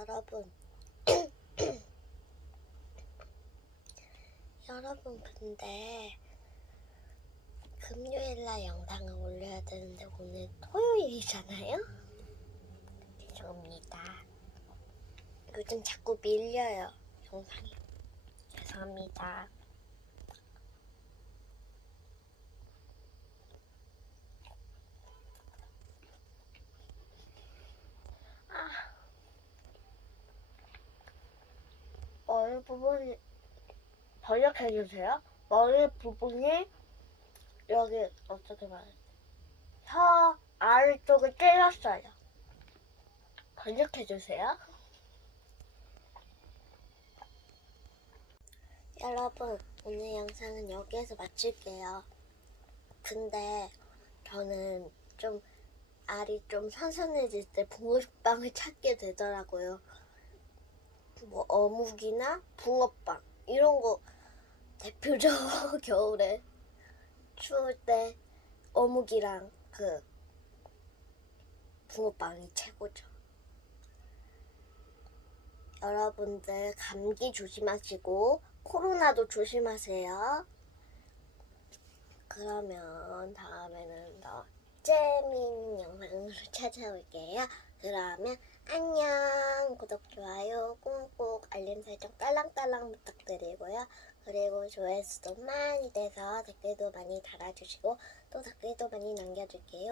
여러분. 여러분, 근데 금요일 날 영상을 올려야 되는데 오늘 토요일이잖아요? 죄송합니다. 요즘 자꾸 밀려요, 영상이. 죄송합니다. 머리 부분이 번역해 주세요. 머리 부분이 여기 어떻게 말해? 혀 아래쪽을 찔렀어요. 번역해 주세요. 여러분 오늘 영상은 여기에서 마칠게요. 근데 저는 좀 알이 좀 선선해질 때 붕어빵을 찾게 되더라고요. 뭐 어묵이나 붕어빵 이런 거 대표적으로 겨울에 추울 때 어묵이랑 그 붕어빵이 최고죠. 여러분들 감기 조심하시고 코로나도 조심하세요. 그러면 다음에는 더 재미있는 영상으로 찾아올게요. 그러면 안녕 구독 좋아요 설정 딸랑딸랑 부탁드리고요. 그리고 조회수도 많이 돼서 댓글도 많이 달아주시고 또 댓글도 많이 남겨줄게요